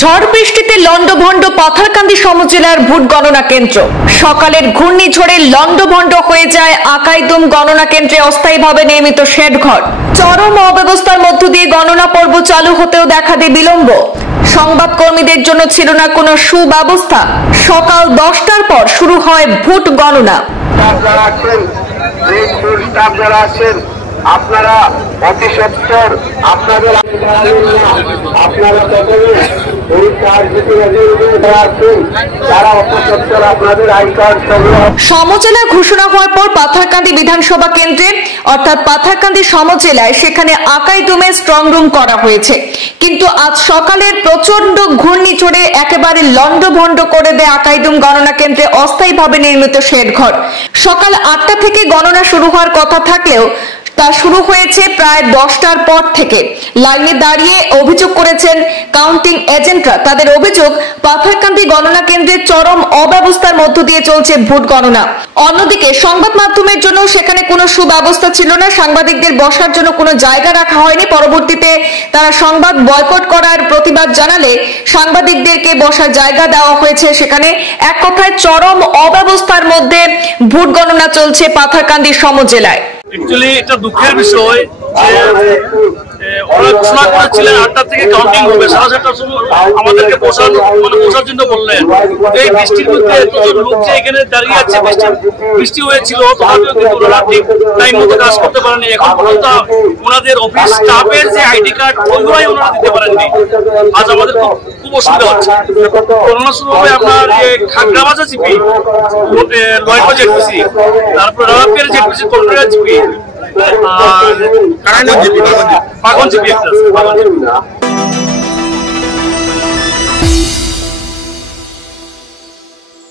ঝড় বৃষ্টিতে লন্ডভন্ড পাথারকান্দি সমজেলার ভোট গণনা কেন্দ্র। সকালের ঘূর্ণিঝড়ে লন্ডভন্ড হয়ে যায় আকাইদুম গণনা কেন্দ্রে অস্থায়ীভাবে নির্মিত শেড ঘর। চরম অব্যবস্থার মধ্য দিয়ে গণনা পর্ব চালু হতেও দেখা দেয় বিলম্ব। সংবাদকর্মীদের জন্য ছিল না কোনো সুব্যবস্থা। সকাল 10টার পর শুরু হয় ভোট গণনা। আপনারা অতি সত্তর আপনাদের সমজেলা ঘোষণা হওয়ার পর পাথারকান্দি বিধানসভা কেন্দ্রে অর্থাৎ পাথারকান্দি সমজেলায় সেখানে আকাইদুমে স্ট্রং রুম করা হয়েছে, কিন্তু আজ সকালের প্রচন্ড ঘূর্ণিঝড়ে একেবারে লন্ডভন্ড করে দেয় আকাইদুম গণনা কেন্দ্রে অস্থায়ীভাবে নির্মিত শেড ঘর। সকাল 8টা থেকে গণনা শুরু হওয়ার কথা থাকলেও তা শুরু হয়েছে প্রায় 10টার পর থেকে। লাইনে দাঁড়িয়ে অভিযোগ করেছেন কাউন্টিং এজেন্টরা। তাদের অভিযোগ, পাথারকান্দি গণনা কেন্দ্রের চরম অব্যবস্থার মধ্য দিয়ে চলছে ভোট গণনা। অন্যদিকে সংবাদ মাধ্যমের জন্য সেখানে কোনো সুব্যবস্থা ছিল না, সাংবাদিকদের বসার জন্য কোনো জায়গা রাখা হয়নি। পরবর্তীতে তারা সংবাদ বয়কট করার প্রতিবাদ জানালে সাংবাদিকদেরকে বসার জায়গা দেওয়া হয়েছে সেখানে। এক কথায় চরম অব্যবস্থার মধ্যে ভোট গণনা চলছে পাথারকান্দি সমজেলায়। অ্যাকচুয়ালি এটা দুঃখের বিষয় যে ওরা ঘোষণা করেছিলেন 8টা থেকে কাউন্টিং হবে, 7:30টার সময় আমাদেরকে বসার জন্য বললেন। এই বৃষ্টির মধ্যে এতজন লোক যে এখানে দাঁড়িয়ে আছে, বৃষ্টি হয়েছিল, তথাপিও কিন্তু ওনারা ঠিক টাইম মতো কাজ করতে পারেনি। এখন পর্যন্ত ওনাদের অফিস স্টাফের যে আইডি কার্ড ওইগুলাই ওনারা দিতে পারেননি। আজ আমাদের খুব অসুবিধা হচ্ছে। গণনা শুরু হবে আপনার খাগড়াবাজার জিপি, লয়ের জেটপিসি, তারপর রানাপিয়ার জেটপিসি, কলকাতা জিপি, আর বাগন জিপি একটা আছে, বাগন জিপি।